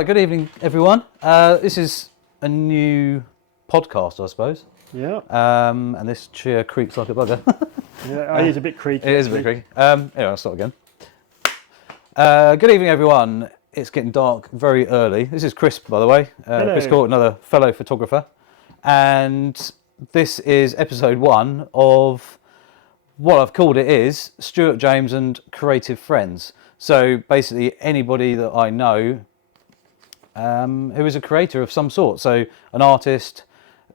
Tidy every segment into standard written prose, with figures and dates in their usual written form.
Right, good evening, everyone. This is a new podcast, I suppose. Yeah. And this chair creaks like a bugger. Yeah, it is a bit creaky. It is a bit creaky. Anyway, I'll start again. Good evening, everyone. It's getting dark very early. This is Chris, by the way. Chris Court, another fellow photographer. And this is episode 1 of what I've called it is Stuart, James and Creative Friends. So basically anybody that I know who is a creator of some sort. So an artist,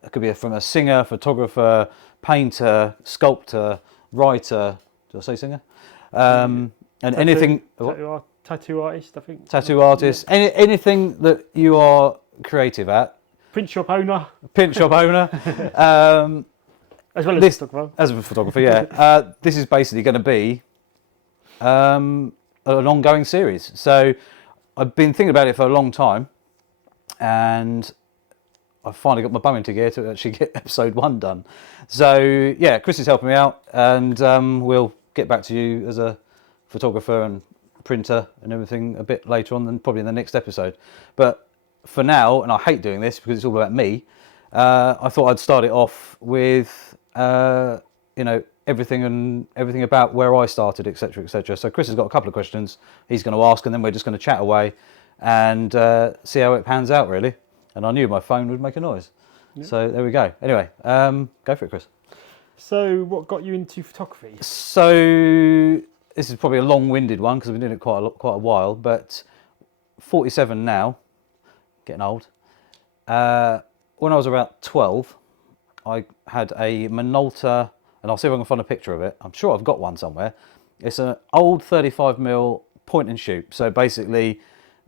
it could be from a singer, photographer, painter, sculptor, writer. Did I say singer? And anything. Tattoo artist, I think. Tattoo artist. Yeah. Anything that you are creative at. Print shop owner. Print shop owner. As well as a photographer. As a photographer, yeah. This is basically going to be an ongoing series. So I've been thinking about it for a long time, and I finally got my bum into gear to actually get episode 1 done. So yeah, Chris is helping me out, and we'll get back to you as a photographer and printer and everything a bit later on, than probably in the next episode. But for now, and I hate doing this because it's all about me, I thought I'd start it off with everything about where I started, etc., etc. So Chris has got a couple of questions he's going to ask, and then we're just going to chat away and see how it pans out, really. And I knew my phone would make a noise. Yeah. So there we go. Anyway, go for it, Chris. So what got you into photography? So this is probably a long-winded one because I've been doing it quite a while, but 47 now, getting old. When I was about 12, I had a Minolta, and I'll see if I can find a picture of it. I'm sure I've got one somewhere. It's an old 35mm point and shoot. So basically,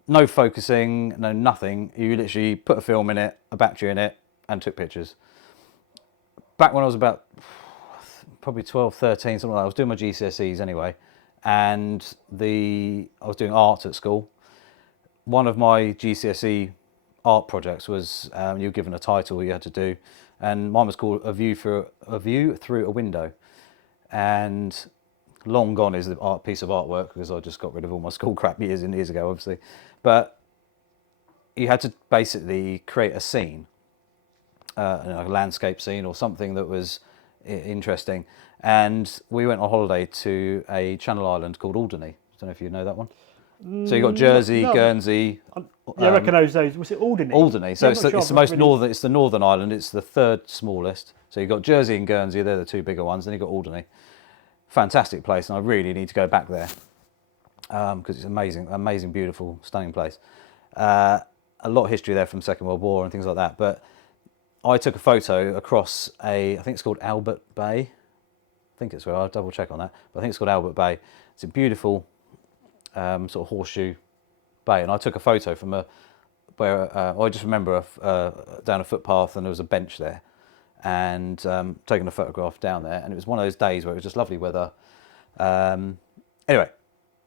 no focusing, no nothing. You literally put a film in it, a battery in it, and took pictures. Back when I was about probably 12, 13, something like that, I was doing my GCSEs anyway, and I was doing art at school. One of my GCSE art projects was you were given a title you had to do, and mine was called A View Through a Window. And long gone is the piece of artwork because I just got rid of all my school crap years and years ago, obviously. But you had to basically create a scene, a landscape scene or something that was interesting. And we went on holiday to a Channel Island called Alderney. I don't know if you know that one. So you got Jersey, Guernsey. Yeah, I recognise those. Was it Alderney? Alderney. So it's the most northern. It's the northern island. It's the third smallest. So you've got Jersey and Guernsey. They're the two bigger ones. Then you've got Alderney. Fantastic place, and I really need to go back there because it's amazing, beautiful, stunning place. A lot of history there from Second World War and things like that. But I took a photo across I think it's called Albert Bay. I think it's where I'll double check on that. But I think it's called Albert Bay. It's a beautiful sort of horseshoe bay, and I took a photo from where I just remember down a footpath, and there was a bench there, and taking a photograph down there, and it was one of those days where it was just lovely weather. Anyway,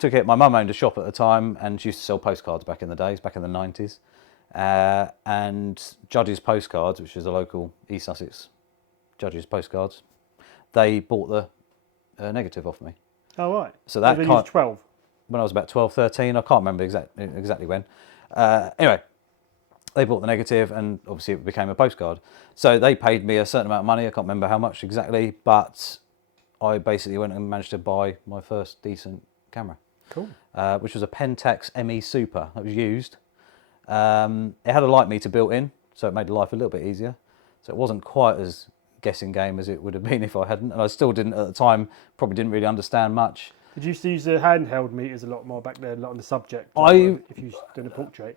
took it. My mum owned a shop at the time, and she used to sell postcards back in the days, back in the 90s. And Judges Postcards, which is a local East Sussex Judges Postcards, they bought the negative off me. Oh, right. So that when you was 12? When I was about 12, 13, I can't remember exactly when. Anyway, they bought the negative, and obviously it became a postcard. So they paid me a certain amount of money. I can't remember how much exactly, but I basically went and managed to buy my first decent camera. Cool. Which was a Pentax ME Super that was used. It had a light meter built in, so it made life a little bit easier. So it wasn't quite as guessing game as it would have been if I hadn't, and I still didn't at the time, probably didn't really understand much. Did you used to use the handheld meters a lot more back there, a lot on the subject? If you was doing a portrait?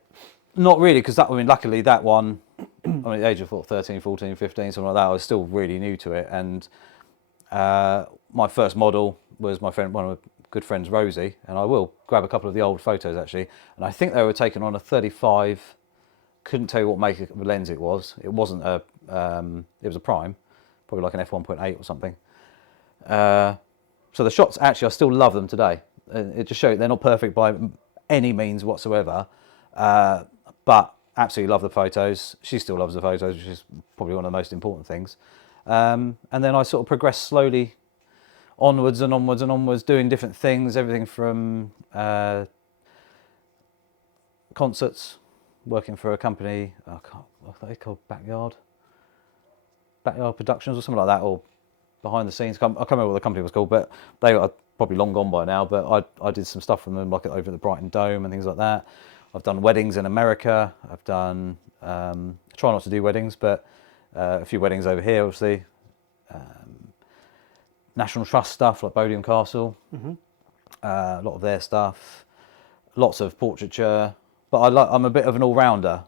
Not really, because luckily that one, at the age of 13, 14, 15, something like that, I was still really new to it. And my first model was one of my good friends, Rosie, and I will grab a couple of the old photos actually. And I think they were taken on a 35, couldn't tell you what make of lens it was. It wasn't it was a prime, probably like an f1.8 or something. So the shots, actually, I still love them today. It just shows they're not perfect by any means whatsoever, but absolutely love the photos. She still loves the photos, which is probably one of the most important things. And then I sort of progressed slowly onwards and onwards and onwards, doing different things, everything from concerts, working for a company. I can't. What are they called? Backyard Productions or something like that, or behind the scenes. I can't remember what the company was called, but they are probably long gone by now. But I did some stuff from them, like over at the Brighton Dome and things like that. I've done weddings in America. I've done. I try not to do weddings, but a few weddings over here, obviously. National Trust stuff like Bodiam Castle, a lot of their stuff, lots of portraiture. But I'm a bit of an all-rounder,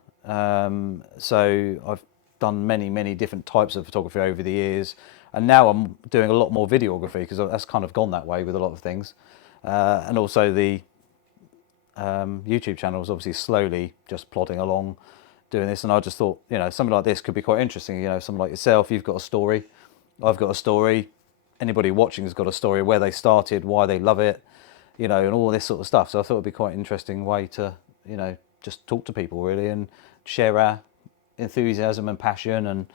so I've done many different types of photography over the years, and now I'm doing a lot more videography because that's kind of gone that way with a lot of things, and also the YouTube channel is obviously slowly just plodding along doing this, and I just thought, something like this could be quite interesting. Someone like yourself, you've got a story, I've got a story, anybody watching has got a story, where they started, why they love it, and all this sort of stuff. So I thought it'd be quite an interesting way to, just talk to people really and share our enthusiasm and passion and,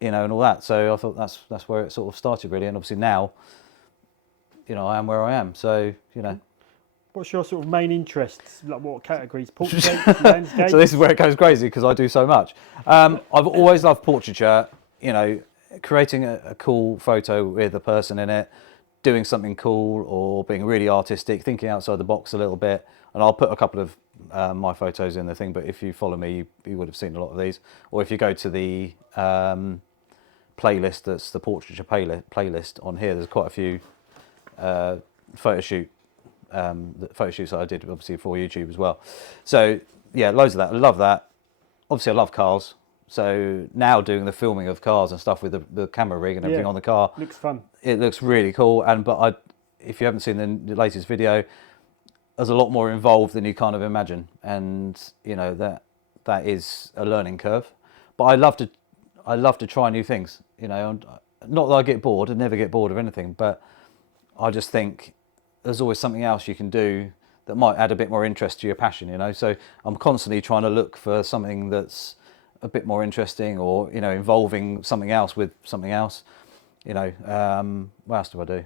and all that. So I thought that's where it sort of started really. And obviously now, I am where I am. So, What's your sort of main interests? Like what categories? Portraits, landscapes? So this is where it goes crazy because I do so much. I've always loved portraiture, creating a cool photo with a person in it, doing something cool or being really artistic, thinking outside the box a little bit. And I'll put a couple of my photos in the thing, but if you follow me, you would have seen a lot of these. Or if you go to the playlist, that's the portraiture playlist on here, there's quite a few photoshoots that I did obviously for YouTube as well. So yeah, loads of that. I love that. Obviously I love cars. So now doing the filming of cars and stuff with the camera rig and everything on the car. Looks fun. It looks really cool. But if you haven't seen the latest video, there's a lot more involved than you kind of imagine. And that is a learning curve. But I love to try new things. Not that I get bored, I never get bored of anything, but I just think there's always something else you can do that might add a bit more interest to your passion, So I'm constantly trying to look for something that's a bit more interesting or, involving something else with something else. What else do I do?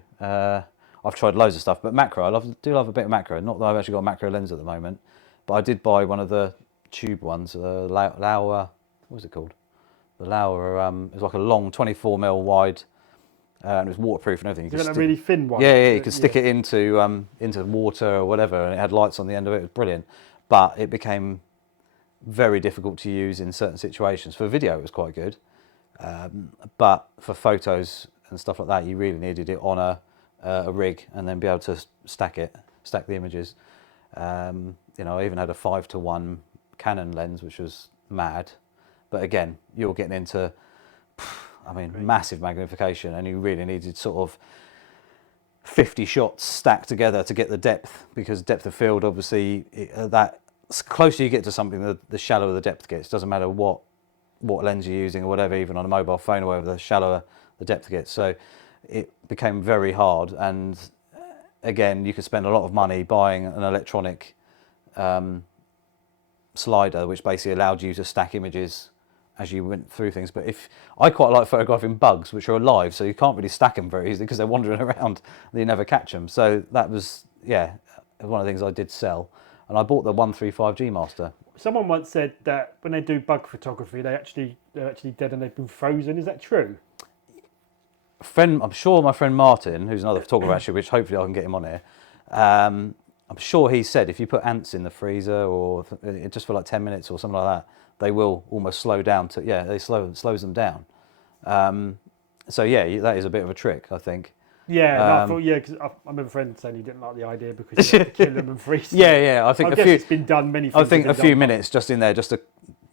I've tried loads of stuff, but macro, I do love a bit of macro. Not that I've actually got a macro lens at the moment, but I did buy one of the tube ones, Lauer, what was it called? The Lauer, it was like a long 24mm wide, and it was waterproof and everything. You got a really thin one. Yeah, you could stick it into water or whatever, and it had lights on the end of it. It was brilliant, but it became very difficult to use in certain situations. For video, it was quite good, but for photos and stuff like that, you really needed it on a rig and then be able to stack the images. I even had a 5:1 Canon lens, which was mad, but again, you're getting into, massive magnification, and you really needed sort of 50 shots stacked together to get the depth, because depth of field, obviously, that closer you get to something, the shallower the depth gets. Doesn't matter what lens you're using or whatever, even on a mobile phone or whatever, the shallower the depth gets. So it became very hard, and again, you could spend a lot of money buying an electronic slider, which basically allowed you to stack images as you went through things. But I quite like photographing bugs, which are alive, so you can't really stack them very easily because they're wandering around and you never catch them. So that was, one of the things I did sell. And I bought the 135G Master. Someone once said that when they do bug photography, they're actually dead and they've been frozen. Is that true? I'm sure my friend Martin, who's another photographer actually, which hopefully I can get him on here, I'm sure he said if you put ants in the freezer or just for like 10 minutes or something like that, they will almost slow down they slows them down. So yeah, that is a bit of a trick, I think. Yeah, I thought, because I remember a friend saying he didn't like the idea because you had to kill them and freeze them. Yeah, I think it's been done many things. I think a few minutes just in there just to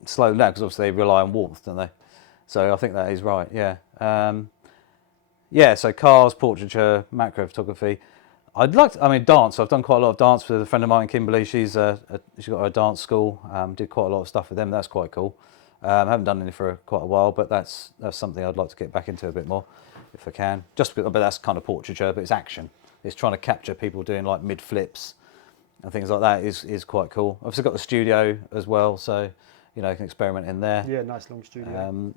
slow them down, because obviously they rely on warmth, don't they? So I think that is right, yeah. So cars, portraiture, macro photography. Dance. I've done quite a lot of dance with a friend of mine, Kimberly. She's got her dance school. Did quite a lot of stuff with them. That's quite cool. I haven't done any for quite a while, but that's something I'd like to get back into a bit more, if I can. But that's kind of portraiture, but it's action. It's trying to capture people doing like mid flips and things like that is quite cool. I've also got the studio as well, so I can experiment in there. Yeah, nice long studio.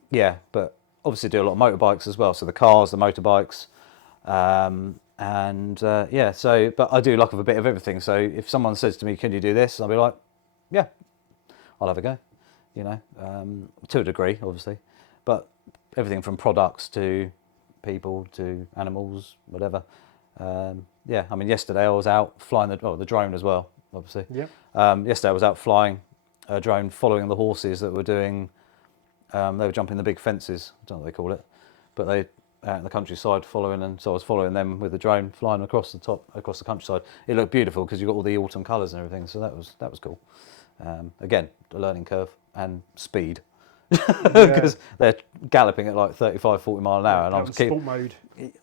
But obviously do a lot of motorbikes as well. So the cars, the motorbikes. But I do like a bit of everything. So if someone says to me, can you do this? I'll be like, yeah. I'll have a go. To a degree, obviously, but everything from products to people to animals, whatever. Yeah, I mean, yesterday I was out flying the drone as well, obviously. Yep. Yesterday I was out flying a drone, following the horses that were doing. They were jumping the big fences. I don't know what they call it, but they out in the countryside following, and so I was following them with the drone, flying across the countryside. It looked beautiful because you got all the autumn colours and everything. So that was cool. Again, a learning curve and speed. Because they're galloping at like 35, 40 mile an hour, and I was sport mode.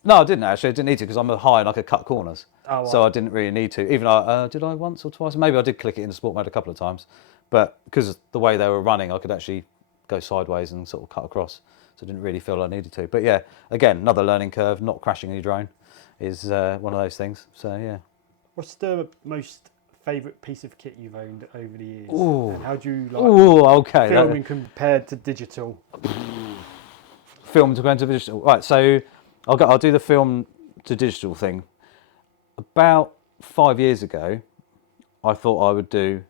No, I didn't actually. I didn't need to because I'm high and I could cut corners. Oh, so I didn't really need to. Even did I once or twice? Maybe I did click it into sport mode a couple of times, but because the way they were running, I could actually go sideways and sort of cut across. So I didn't really feel I needed to. But yeah, again, another learning curve. Not crashing your drone is one of those things. So yeah. What's the most favourite piece of kit you've owned over the years? Ooh. And how do you like okay. filming compared to digital? Film to go into digital. Right, so I'll do the film to digital thing. About 5 years ago, I thought I would do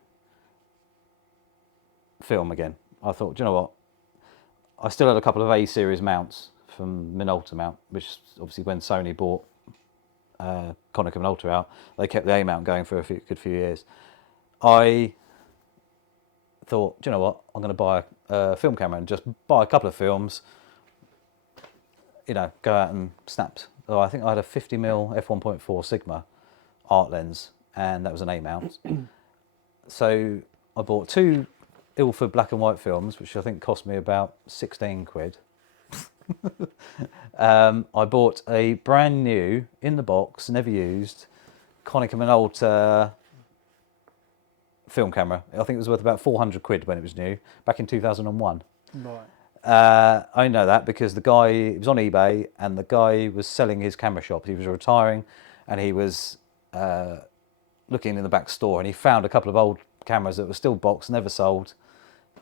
film again. I thought, do you know what? I still had a couple of A series mounts from Minolta mount, which obviously when Sony bought Konica Minolta out, they kept the A mount going for a good few years. I thought, do you know what? I'm going to buy a film camera and just buy a couple of films. Go out and snap. Oh, I think I had a 50mm f1.4 Sigma art lens, and that was an A mount. So I bought 2 Ilford black and white films, which I think cost me about 16 quid. I bought a brand new, in the box, never used, Konica Minolta film camera. I think it was worth about 400 quid when it was new, back in 2001. Right. I know that because the guy, it was on eBay, and the guy was selling his camera shop. He was retiring, and he was looking in the back store, and he found a couple of old cameras that were still boxed, never sold,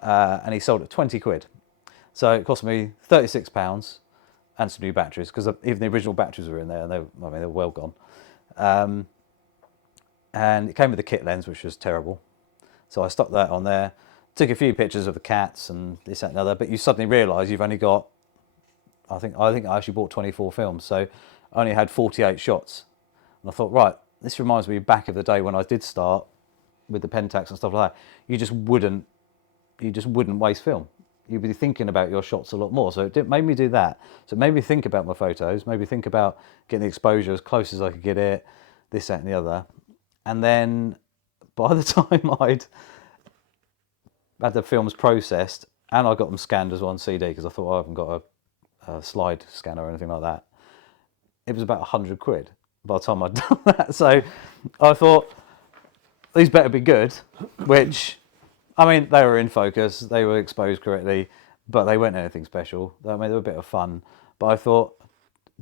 and he sold it 20 quid. So it cost me £36 and some new batteries, because even the original batteries were in there, and they were well gone. And it came with a kit lens, which was terrible. So I stuck that on there. Took a few pictures of the cats and this, that, and the other, but you suddenly realise you've only got, I think I actually bought 24 films, so I only had 48 shots. And I thought, right, this reminds me back of the day when I did start with the Pentax and stuff like that. You just wouldn't waste film. You'd be thinking about your shots a lot more. So it made me do that. So it made me think about my photos, made me think about getting the exposure as close as I could get it, this, that, and the other. And then by the time I'd had the films processed, and I got them scanned as well on CD, because I thought, I haven't got a slide scanner or anything like that. It was about 100 quid by the time I'd done that. So I thought, these better be good, which, I mean, they were in focus, they were exposed correctly, but they weren't anything special. I mean, they were a bit of fun. But I thought,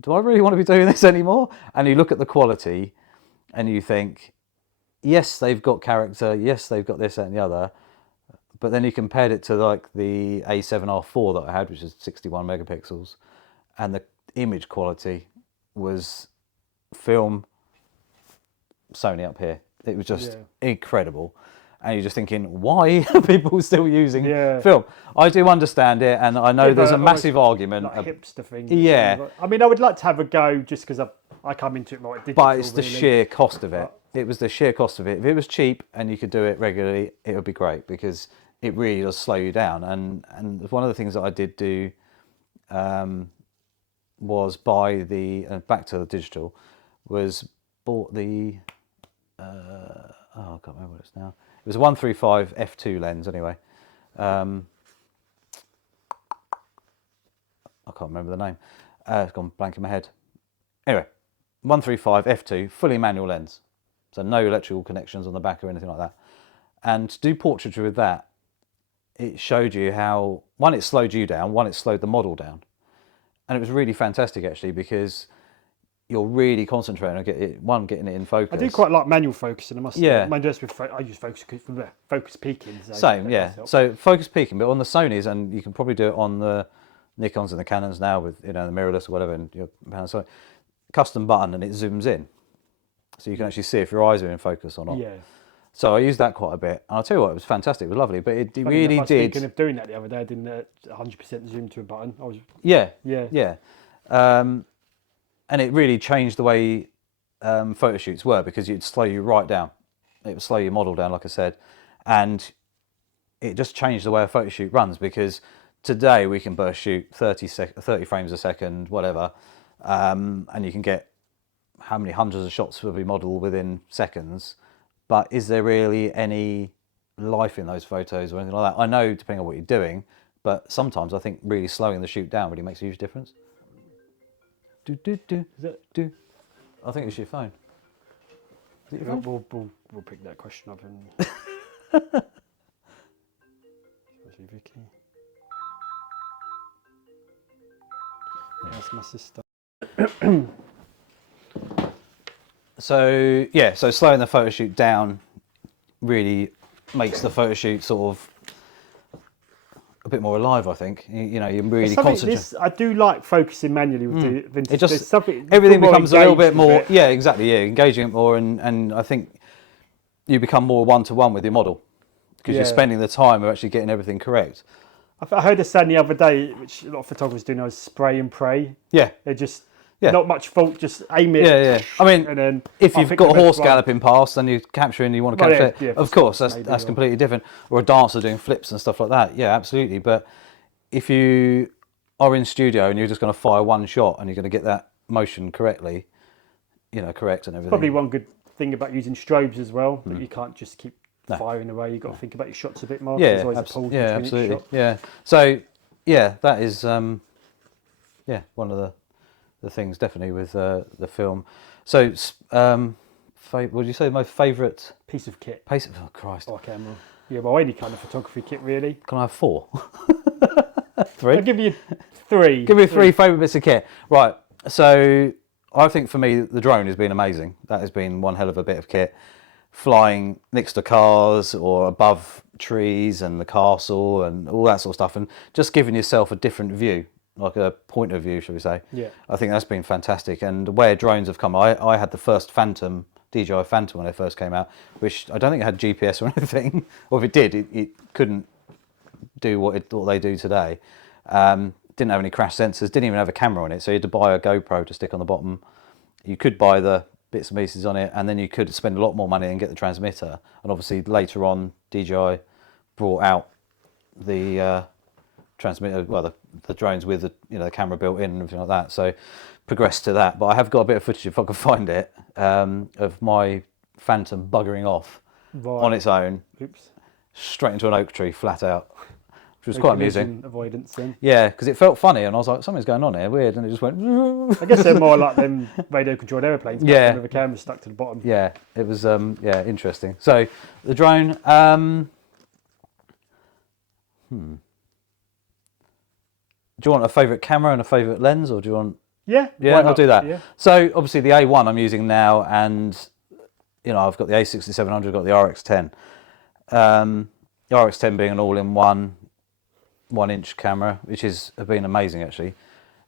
do I really want to be doing this anymore? And you look at the quality and you think, yes, they've got character, yes, they've got this, that, and the other. But then you compared it to like the A7R4 that I had, which is 61 megapixels, and the image quality was film Sony up here. It was just incredible. And you're just thinking, why are people still using film? I do understand it, and I know there's a massive argument. Like hipster thing. Yeah. I mean, I would like to have a go just because I come into it like digital. But it's the sheer cost of it. It was the sheer cost of it. If it was cheap and you could do it regularly, it would be great, because it really does slow you down. And one of the things that I did do was buy back to the digital, was bought the, I can't remember what it's now. It was a 135 f2 lens anyway. I can't remember the name. It's gone blank in my head. Anyway, 135 f2, fully manual lens. So no electrical connections on the back or anything like that. And to do portraiture with that, it showed you how, one, it slowed you down, one, it slowed the model down. And it was really fantastic actually, because you're really concentrating on getting it in focus. I do quite like manual focusing, I must say. Yeah. I use focus peaking. So same, yeah. So focus peaking, but on the Sonys, and you can probably do it on the Nikons and the Canons now with the mirrorless or whatever, and your Panasonic, custom button, and it zooms in. So you can actually see if your eyes are in focus or not. Yeah. So I used that quite a bit. And I'll tell you what, it was fantastic. It was lovely. But it Funny really enough, I was did. thinking of doing that the other day. I didn't 100% zoom to a button. I was Yeah. yeah. Yeah. And it really changed the way photo shoots were, because it'd slow you right down. It would slow your model down, like I said. And it just changed the way a photo shoot runs, because today we can burst shoot 30 frames a second, whatever. And you can get how many hundreds of shots of your model within seconds. But is there really any life in those photos or anything like that? I know, depending on what you're doing, but sometimes I think really slowing the shoot down really makes a huge difference. Do, do, do, Is it? do. I think it's your phone. Is it your phone? We'll pick that question up and. Vicky. That's my sister. So yeah, so slowing the photo shoot down really makes the photo shoot sort of a bit more alive, I think. You know, you're really concentrating. I do like focusing manually with the vintage. It just There's something, everything more becomes a little bit engaged more. with it. Yeah, exactly. Yeah, engaging it more, and I think you become more one-to-one with your model, because you're Yeah. spending the time of actually getting everything correct. I heard a saying the other day, which a lot of photographers do now, is spray and pray. Yeah. They're just Yeah. not much fault, just aim it. Yeah. I mean, And then if I'll you've pick got the a best horse one. galloping past and you're capturing, you want to Well, capture it, yeah, of course, that's maybe, or- completely different. Or a dancer doing flips and stuff like that. Yeah, absolutely. But if you are in studio and you're just going to fire one shot and you're going to get that motion correctly, correct and everything. Probably one good thing about using strobes as well, that you can't just keep firing away. You've got to think about your shots a bit more. Yeah, There's always a pause between each absolutely. shot. Yeah. So, yeah, that is, one of the things definitely with the film. So, what would you say my favourite Piece of kit. Oh, Christ. Or camera. Yeah, well, any kind of photography kit, really. Can I have 4? 3? I'll give you 3. Give me 3 favourite bits of kit. Right. So, I think for me, the drone has been amazing. That has been one hell of a bit of kit. Flying next to cars or above trees and the castle and all that sort of stuff, and just giving yourself a different view, like a point of view, shall we say. Yeah. I think that's been fantastic. And where drones have come, I had the first Phantom, DJI Phantom, when they first came out, which I don't think it had GPS or anything, or if it did, it couldn't do what they do today. Didn't have any crash sensors, didn't even have a camera on it, so you had to buy a GoPro to stick on the bottom. You could buy the bits and pieces on it, and then you could spend a lot more money and get the transmitter. And obviously later on, DJI brought out the transmitter, well, the drones with the camera built in and everything like that. So progressed to that. But I have got a bit of footage, if I can find it, of my Phantom buggering off on its own, straight into an oak tree, flat out, which was quite amusing. Avoidance then. Yeah, because it felt funny, and I was like, something's going on here, weird, and it just went. I guess they're more like them radio-controlled airplanes. Yeah. With a camera stuck to the bottom. Yeah, it was interesting. So the drone. Do you want a favourite camera and a favourite lens, or do you want? Yeah. Yeah, I'll do that. Yeah. So obviously the A1 I'm using now, and I've got the A6700, I've got the RX10. The RX10 being an all-in-one 1-inch camera, which has been amazing actually.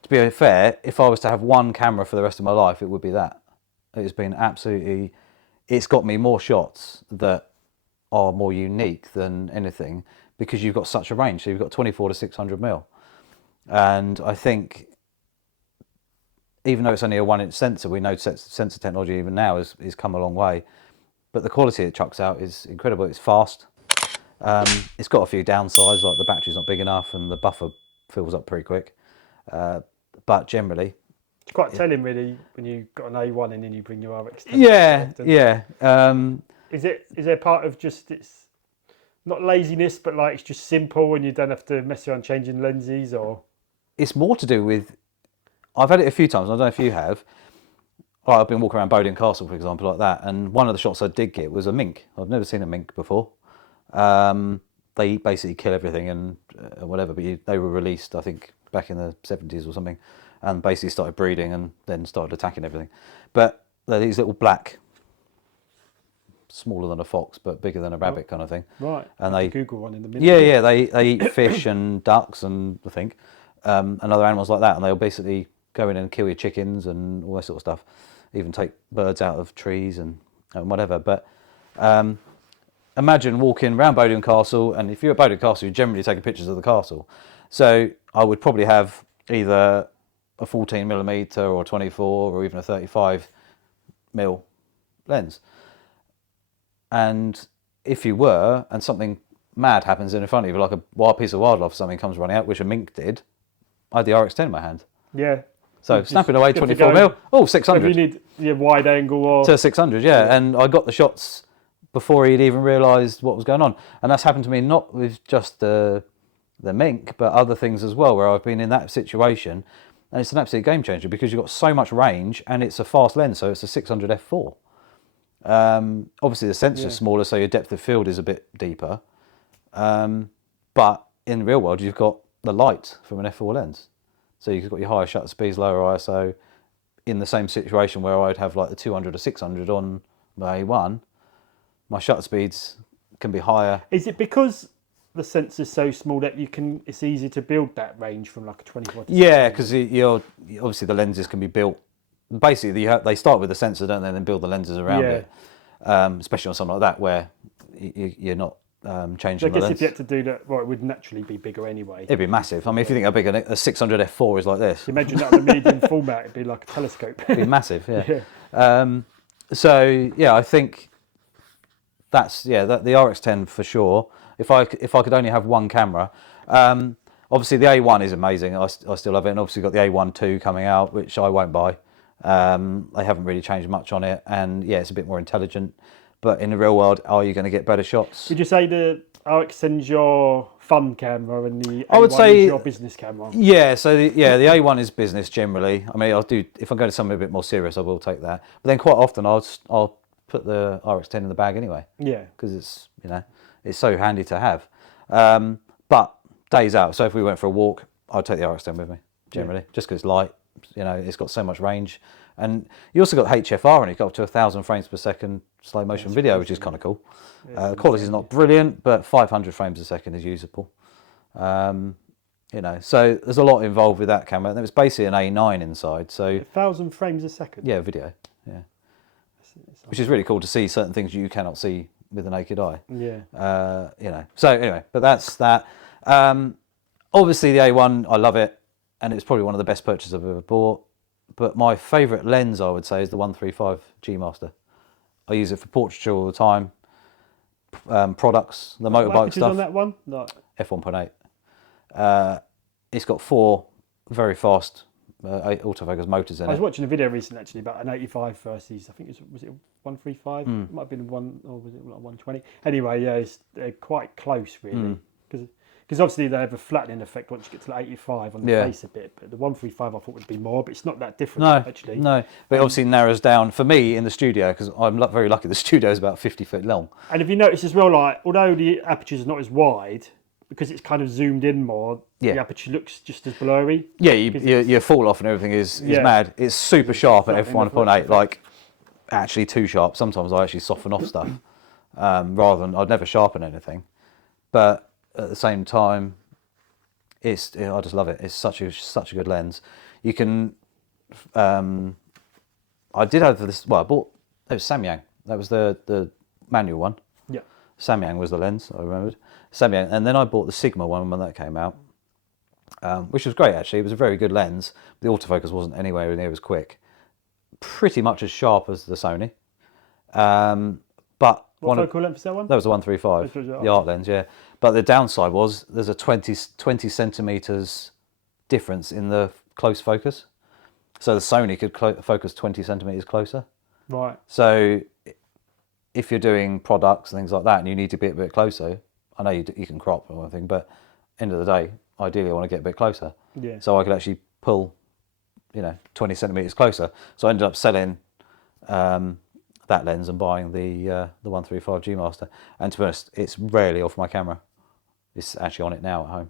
To be fair, if I was to have one camera for the rest of my life, it would be that. It's been absolutely. It's got me more shots that are more unique than anything, because you've got such a range. So you've got 24 to 600mm. And I think, even though it's only a 1-inch sensor, we know sensor technology even now has come a long way. But the quality it chucks out is incredible. It's fast. It's got a few downsides, like the battery's not big enough and the buffer fills up pretty quick. But generally, It's quite telling, really, when you've got an A1 and then you bring your RX10. yeah. Is there part of just it's not laziness, but like it's just simple and you don't have to mess around changing lenses, or? It's more to do with. I've had it a few times. I don't know if you have. Like I've been walking around Bowden Castle, for example, like that, and one of the shots I did get was a mink. I've never seen a mink before. They basically kill everything and whatever, but they were released, I think, back in the 70s or something, and basically started breeding and then started attacking everything. But they're these little black, smaller than a fox but bigger than a rabbit kind of thing. Right. And I they can Google one in the minute. yeah, they eat fish and ducks and I think and other animals like that, and they'll basically go in and kill your chickens and all that sort of stuff, even take birds out of trees and whatever. But imagine walking around Bowden Castle, and if you're at Bowden Castle, you're generally taking pictures of the castle. So I would probably have either a 14mm or a 24 or even a 35mm lens. And if you were, and something mad happens in front of you, like a wild piece of wildlife or something comes running out, which a mink did, I had the RX10 in my hand. Yeah. So snapping away 24mm, oh, 600. If you need your wide angle or... To 600, yeah. And I got the shots before he'd even realised what was going on. And that's happened to me not with just the mink, but other things as well, where I've been in that situation. And it's an absolute game changer because you've got so much range and it's a fast lens, so it's a 600 f4. Obviously the sensor's smaller, so your depth of field is a bit deeper. But in the real world, you've got the light from an f4 lens. So you've got your higher shutter speeds, lower ISO. In the same situation where I'd have like the 200 or 600 on my A1, my shutter speeds can be higher. Is it because the sensor's so small that it's easy to build that range from like a 24 to 600? Yeah, because obviously the lenses can be built. Basically, they start with the sensor, don't they, and then build the lenses around it. Especially on something like that where you're not changing the lens. I guess if you had to do that, well, it would naturally be bigger anyway. It'd be massive. I mean, if you think how big a 600 f4 is like this. Imagine that in the medium format, it'd be like a telescope. It'd be massive, yeah. So, yeah, I think that's, the RX10 for sure. If I could only have one camera. Obviously, the A1 is amazing. I still love it. And obviously, got the A1 II coming out, which I won't buy. They haven't really changed much on it. And, yeah, it's a bit more intelligent. But in the real world, are you going to get better shots? Would you say the RX10's your fun camera and the A1 is your business camera? Yeah, so the A1 is business generally. I mean, if I'm going to something a bit more serious, I will take that. But then quite often I'll put the RX10 in the bag anyway. Yeah. Because it's so handy to have. But days out, so if we went for a walk, I'd take the RX10 with me generally, just because it's light. It's got so much range. And you also got HFR and it got up to 1,000 frames per second slow motion video, which is kind of cool. The quality is not brilliant, but 500 frames a second is usable. So there's a lot involved with that camera. And it was basically an A9 inside. So 1,000 frames a second? Yeah, video. Yeah. Which is really cool to see certain things you cannot see with the naked eye. Yeah. So anyway, but that's that. Obviously the A1, I love it. And it's probably one of the best purchases I've ever bought. But my favourite lens, I would say, is the 135 G Master. I use it for portraiture all the time. Products, the motorbike stuff. On that one? No. F1.8. It's got 4 very fast autofocus motors in it. I was watching a video recently actually about an 85 versus, I think was it 135? It might have been one, or was it like 120? Anyway, yeah, they're quite close really. Because obviously they have a flattening effect once you get to like 85 on the face a bit. But the 135 I thought would be more, but it's not that different actually. No, but it obviously narrows down for me in the studio because I'm very lucky. The studio is about 50 foot long. And if you notice as well, like although the aperture is not as wide, because it's kind of zoomed in more, the aperture looks just as blurry. Yeah, your fall off and everything is mad. It's super sharp at f1.8, like actually too sharp. Sometimes I actually soften off stuff rather than I'd never sharpen anything, but at the same time, I just love it. It's such a good lens. You can. I did have this. Well, I bought. It was Samyang. That was the manual one. Yeah. Samyang was the lens. I remembered Samyang, and then I bought the Sigma one when that came out, which was great actually. It was a very good lens. The autofocus wasn't anywhere near as quick. Pretty much as sharp as the Sony. But what focal length is that one? That was the 135, the art lens, yeah. But the downside was there's a 20 centimeters difference in the close focus. So the Sony could focus 20 centimeters closer. Right. So if you're doing products and things like that and you need to be a bit closer, I know you can crop or anything, but end of the day, ideally I want to get a bit closer. Yeah. So I could actually pull, 20 centimeters closer. So I ended up selling that lens and buying the 135 G Master. And to be honest, it's rarely off my camera. It's actually on it now at home.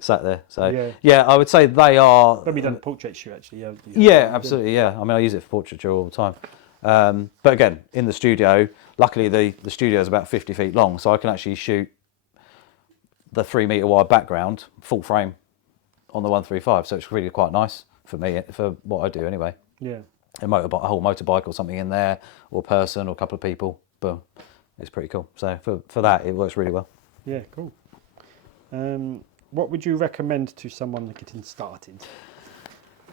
Sat there. So yeah, I would say they are. Maybe done portrait shoot actually. Yeah, absolutely. Yeah, I mean I use it for portraiture all the time. But again, in the studio, luckily the studio is about 50 feet long, so I can actually shoot the 3 meter wide background full frame on the 135. So it's really quite nice for me for what I do anyway. Yeah. A whole motorbike or something in there, or a person, or a couple of people. Boom. it's pretty cool. So for that, it works really well. Yeah, cool. What would you recommend to someone getting started?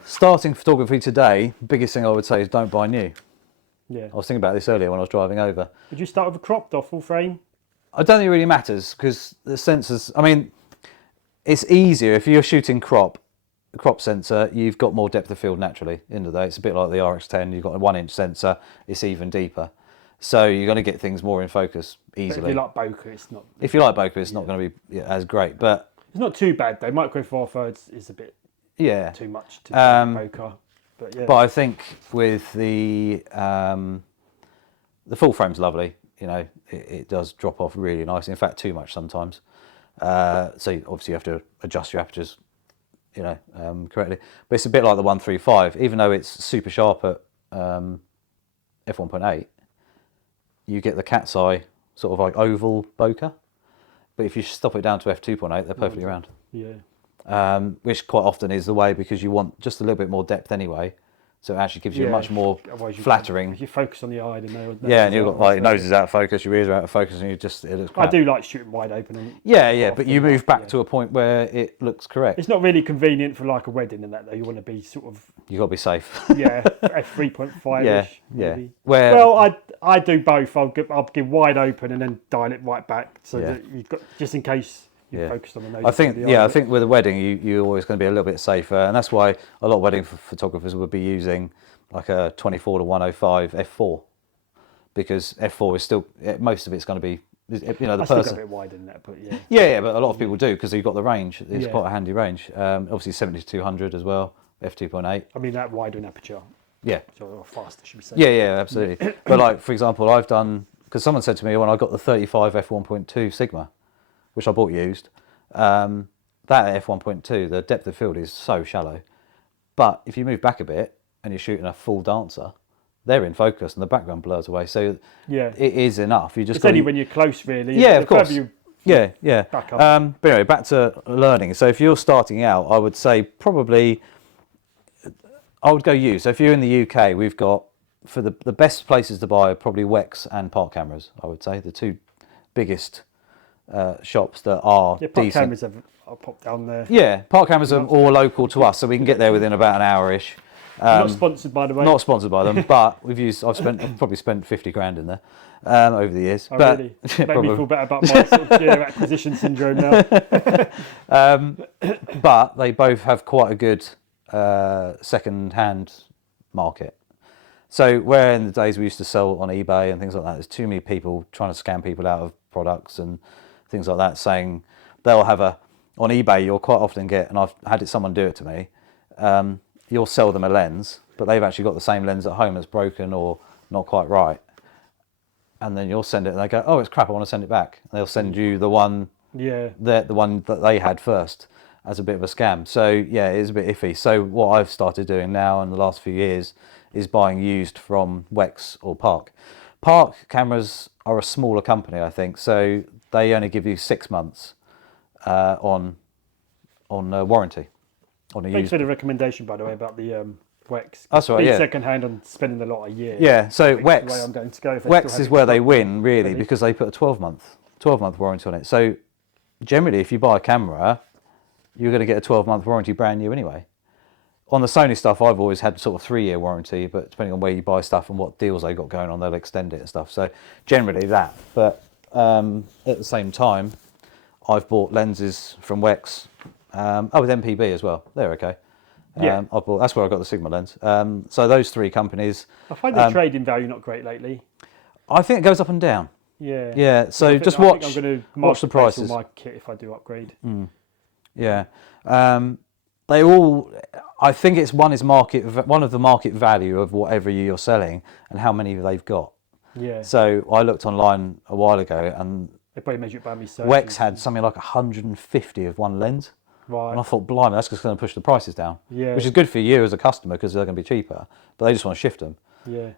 Starting photography today, biggest thing I would say is don't buy new. Yeah. I was thinking about this earlier when I was driving over. Would you start with a cropped or full frame? I don't think it really matters because the sensors, I mean, it's easier if you're shooting crop sensor, you've got more depth of field naturally. End of the day, it's a bit like the RX10, you've got a 1-inch sensor, it's even deeper. So you're going to get things more in focus easily. But if you like bokeh, it's not. If you like bokeh, it's not going to be as great, but it's not too bad though. Micro Four Thirds is a bit too much to bokeh, but yeah. But I think with the full frame's lovely. You know, it does drop off really nicely. In fact, too much sometimes. So obviously you have to adjust your apertures, you know, correctly. But it's a bit like the 135, even though it's super sharp at f1.8. You get the cat's eye sort of like oval bokeh. But if you stop it down to f2.8, they're perfectly round. Yeah. Which quite often is the way because you want just a little bit more depth anyway. So it actually gives you a much more flattering. If you focus on the eye, then and you've got like your nose is out of focus, your ears are out of focus, and it looks crap. I do like shooting wide open. But you move back to a point where it looks correct. It's not really convenient for like a wedding and that though. You want to be sort of. You got to be safe. f3.5 ish. Maybe. Well, I do both. I'll give wide open and then dial it right back so that you've got just in case. Focused on the nose. I think with a wedding, you're always going to be a little bit safer, and that's why a lot of wedding photographers would be using like a 24 to 105 f4, because f4 is still most of it's going to be, you know, the person. Still got a bit wider than that, but yeah. Yeah, but a lot of people do because you've got the range. It's quite a handy range. Obviously 70 to 200 as well, f2.8. I mean that wider in aperture. Yeah. So faster, should we say? Yeah, absolutely. But like for example, I've done because someone said to me when I got the 35 f1.2 Sigma, which I bought used, that at f1.2, the depth of field is so shallow. But if you move back a bit and you're shooting a full dancer, they're in focus and the background blurs away. So it is enough. You just it's only when you're close, really. Yeah, of course. Back up. But anyway, back to learning. So if you're starting out, I would say probably I would go used. So if you're in the UK, we've got for the best places to buy are probably Wex and Park Cameras. I would say the two biggest shops that are Park decent. Cameras I'll pop down there. Yeah, Park Cameras are all local to us, so we can get there within about an hour-ish. Not sponsored, by the way. Not sponsored by them, but I've probably spent 50 grand in there over the years. Oh, but, really? Make me feel better about my sort of gear acquisition syndrome now. But they both have quite a good second-hand market. So where in the days we used to sell on eBay and things like that, there's too many people trying to scam people out of products and things like that, saying they'll have on eBay you'll quite often get, and I've had someone do it to me, you'll sell them a lens, but they've actually got the same lens at home that's broken or not quite right. And then you'll send it and they go, oh, it's crap, I want to send it back. And they'll send you the one, the one that they had first as a bit of a scam. So yeah, it is a bit iffy. So what I've started doing now in the last few years is buying used from Wex or Park. Park Cameras are a smaller company, I think, so they only give you 6 months on warranty. Thanks for the recommendation, by the way, about the Wex. That's right, yeah. Second hand on spending a lot a year. Yeah, so Wex, I'm going to go Wex is where they win, really, because they put a 12-month warranty on it. So generally, if you buy a camera, you're going to get a 12-month warranty brand new anyway. On the Sony stuff, I've always had sort of 3-year warranty, but depending on where you buy stuff and what deals they got going on, they'll extend it and stuff. So generally that. But at the same time, I've bought lenses from Wex. With MPB as well. They're okay. That's where I got the Sigma lens. So those three companies. I find the trading value not great lately. I think it goes up and down. Yeah. Yeah. So I just watch. I'm going to watch the prices. my kit if I do upgrade. Yeah. They all. I think it's one of the market value of whatever you're selling and how many they've got. Yeah. So I looked online a while ago and they probably measure it by me. Wex had something like 150 of one lens. Right. And I thought, blimey, that's just going to push the prices down. Yeah. Which is good for you as a customer because they're going to be cheaper, but they just want to shift them. Yeah.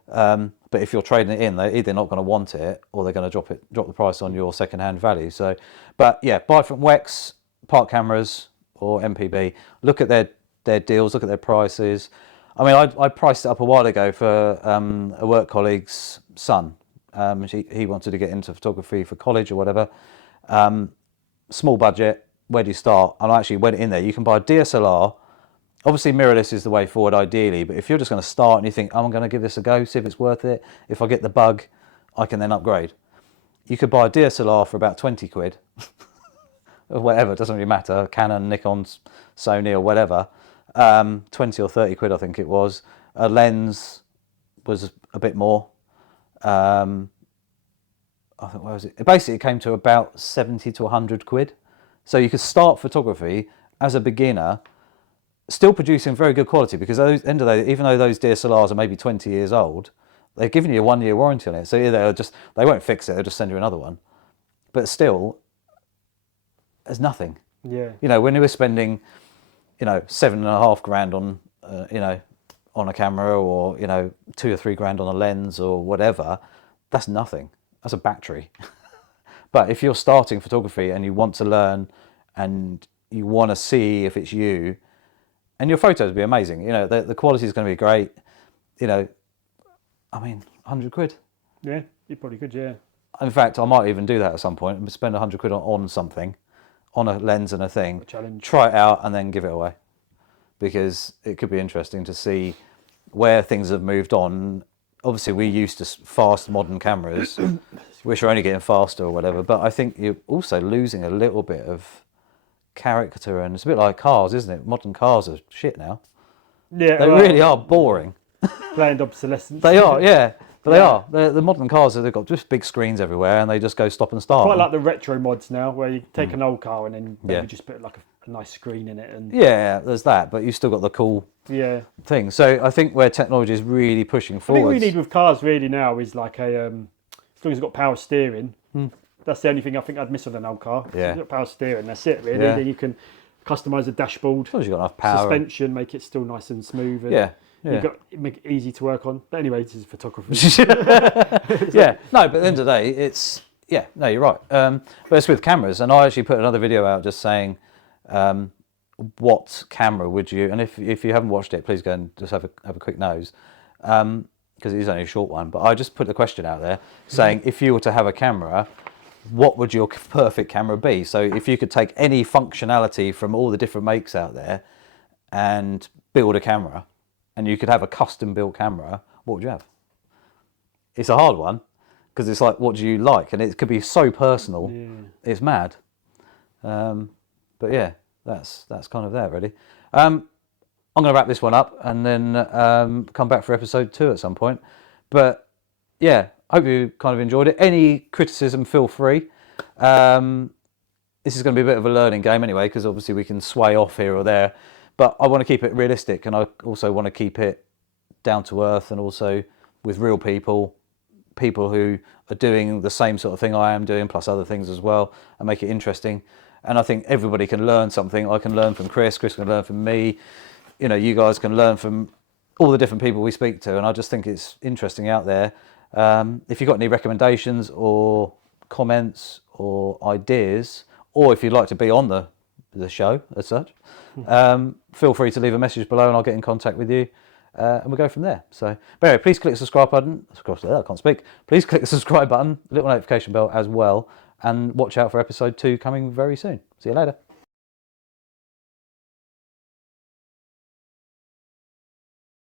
But if you're trading it in, they're either not going to want it or they're going to drop the price on your second-hand value. So, but yeah, buy from Wex, Park Cameras or MPB. Look at their deals, look at their prices. I mean, I priced it up a while ago for a work colleague's son He wanted to get into photography for college or whatever. Small budget. Where do you start? And I actually went in there. You can buy a DSLR. Obviously, mirrorless is the way forward, ideally. But if you're just going to start and you think, oh, I'm going to give this a go, see if it's worth it. If I get the bug, I can then upgrade. You could buy a DSLR for about 20 quid. Or whatever, it doesn't really matter. Canon, Nikon, Sony, or whatever. 20 or 30 quid, I think it was. A lens was a bit more. I think, where was it? Basically, it came to about 70 to 100 quid. So you could start photography as a beginner, still producing very good quality, because at the end of the day, even though those DSLRs are maybe 20 years old, they're giving you a 1-year warranty on it. So they won't fix it, they'll just send you another one. But still, there's nothing. Yeah. You know, when you were spending, $7.5 grand on, on a camera, or, $2 or $3 grand on a lens or whatever, that's nothing. That's a battery. But if you're starting photography and you want to learn and you want to see if it's you, and your photos will be amazing. The quality is going to be great. 100 quid. Yeah, you probably could, yeah. In fact, I might even do that at some point and spend 100 quid on something, on a lens and a thing. A challenge. Try it out and then give it away. Because it could be interesting to see where things have moved on. Obviously, we're used to fast modern cameras, which are only getting faster or whatever. But I think you're also losing a little bit of character, and it's a bit like cars, isn't it? Modern cars are shit now. Yeah, They really are boring. Planned obsolescence. They are, yeah. But they Yeah. are. The modern cars, they've got just big screens everywhere, and they just go stop and start. Quite like the retro mods now, where you take an old car and then maybe Yeah. just put like a nice screen in it. And Yeah, there's that, but you've still got the cool yeah. thing. So I think where technology is really pushing I think forward. what we need with cars really now is like as long as it's got power steering. That's the only thing I think I'd miss on an old car. Yeah. It's got power steering, that's it really. Yeah. Then you can customise the dashboard, As long as you've got enough power. suspension, make it still nice and smooth. And Yeah. make it easy to work on. But anyway, this is photography. Yeah, no, but at the end of the day, you're right. But it's with cameras, and I actually put another video out just saying, what camera would you? And if you haven't watched it, please go and just have a quick nose, because it is only a short one. But I just put the question out there saying, if you were to have a camera, what would your perfect camera be? So if you could take any functionality from all the different makes out there and build a camera, and you could have a custom built camera, what would you have? It's a hard one, because it's like, what do you like? And it could be so personal. Yeah. It's mad. But yeah, that's kind of there really. I'm going to wrap this one up and then come back for episode 2 at some point. But yeah, hope you kind of enjoyed it. Any criticism, feel free. This is going to be a bit of a learning game anyway, because obviously we can sway off here or there. But I want to keep it realistic, and I also want to keep it down to earth, and also with real people who are doing the same sort of thing I am doing, plus other things as well, and make it interesting. And I think everybody can learn something. I can learn from Chris can learn from me. You guys can learn from all the different people we speak to, and I just think it's interesting out there. If you've got any recommendations or comments or ideas, or if you'd like to be on the show as such, feel free to leave a message below and I'll get in contact with you, and we'll go from there. So, but anyway, please click the subscribe button. I can't speak. Please click the subscribe button, little notification bell as well, and watch out for episode 2 coming very soon. See you later.